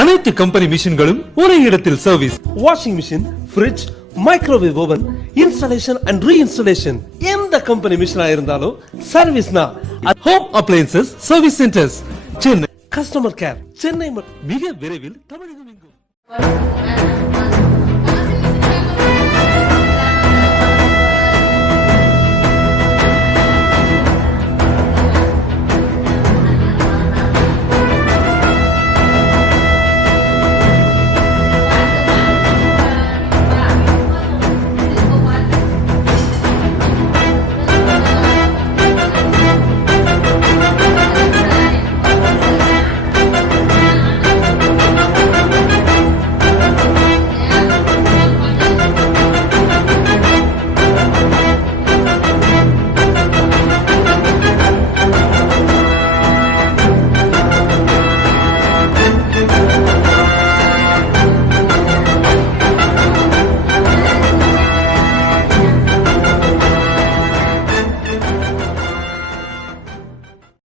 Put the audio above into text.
அனைத்து கம்பெனி மிஷின்களும் ஒரே இடத்தில் service. Washing machine, fridge, microwave oven, installation and reinstallation, எந்த கம்பெனி மிஷினா இருந்தாலும் சர்வீஸ்னா home appliances service centres Chennai. Customer care Chennai மிக விரைவில் தமிழகம் எங்கும்.